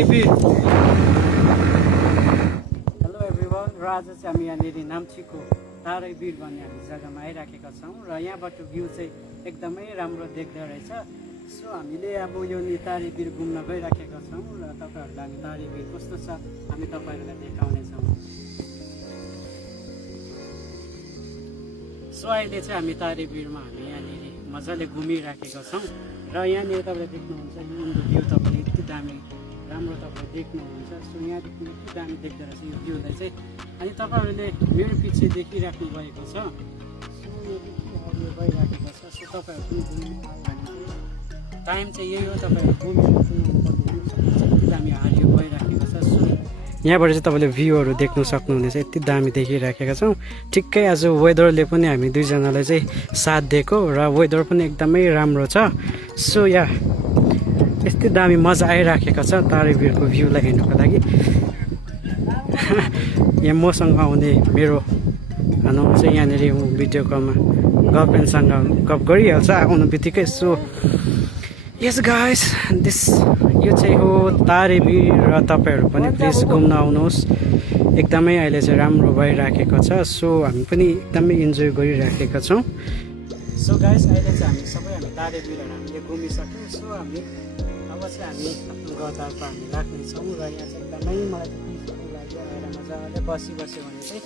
तारेबीर। Hello everyone, र आज चाहिँ हामी यहाँनिर नाम्चीको तारेबीर भन्ने हामी जग्गामा आइराखेका छौँ र यहाँबाट भ्यू चाहिँ एकदमै राम्रो देख्दो रहेछ। सो हामीले अब यो तारेबीर घुम्न गइराखेका छौँ र तपाईँहरूलाई हामी तारेबीर कस्तो छ हामी तपाईँहरूलाई देखाउनेछौँ। सो अहिले चाहिँ हामी तारेबीरमा हामी यहाँनिर मजाले घुमिराखेका छौँ र यहाँनिर तपाईँले देख्नुहुन्छ यो भ्यू तपाईँले यति दामी राम्रो तपाईँले देख्नुहुन्छ। सो यहाँदेखि यति दामी देख्दो रहेछ यो भ्यूलाई चाहिँ। अनि तपाईँहरूले मेरो पछि देखिराख्नु भएको छ। सो यो हरियो भइराखेको छ। सो तपाईँहरू पनि घुम्नु आयो भने चाहिँ टाइम चाहिँ यही हो, तपाईँहरू घुम्नु यति दामी हरियो भइराखेको छ। सो यहाँबाट चाहिँ तपाईँले भ्यूहरू देख्नु सक्नुहुनेछ, यति दामी देखिराखेका छौँ। ठिक्कै आज वेदरले पनि हामी दुईजनालाई चाहिँ साथ दिएको र वेदर पनि एकदमै राम्रो छ। सो यति दामी मजा आइराखेको छ तारेबीरको भ्यूलाई हेर्नुको लागि। यहाँ मसँग आउने मेरो चाहिँ यहाँनिर भिडियो कलमा गर्लफ्रेन्डसँग गफ गरिहाल्छ आउनु बित्तिकै। सो यस गाइस यो चाहिँ हो तारेबीर र तपाईँहरू पनि प्लिज घुम्न आउनुहोस्। एकदमै अहिले चाहिँ राम्रो भइराखेको छ। सो हामी पनि एकदमै इन्जोय गरिराखेका छौँ। सो गाइस अहिले चाहिँ हामी तारेबीरहरू हामीले घुमिसक्यौँ। सो हामी अब चाहिँ हामी आफ्नो घरतर्फ हामी लाग्नेछौँ र यहाँ चाहिँ एकदमै मलाई चाहिँ पिसफुल लाग्यो। आएर मजाले बस्यो भने चाहिँ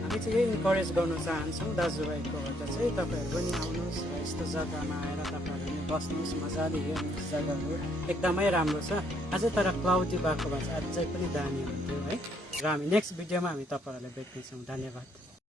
हामी चाहिँ यही इन्करेज गर्न चाहन्छौँ दाजुभाइकोबाट चाहिँ तपाईँहरू पनि आउनुहोस् र यस्तो जग्गामा आएर तपाईँहरू पनि बस्नुहोस्, मजाले हेर्नुहोस्। जग्गाहरू एकदमै राम्रो छ। अझै तर क्लाउडी भएको भए चाहिँ अझै पनि दामी हुन्थ्यो है। र हामी नेक्स्ट भिडियोमा हामी तपाईँहरूलाई भेट्नेछौँ। धन्यवाद।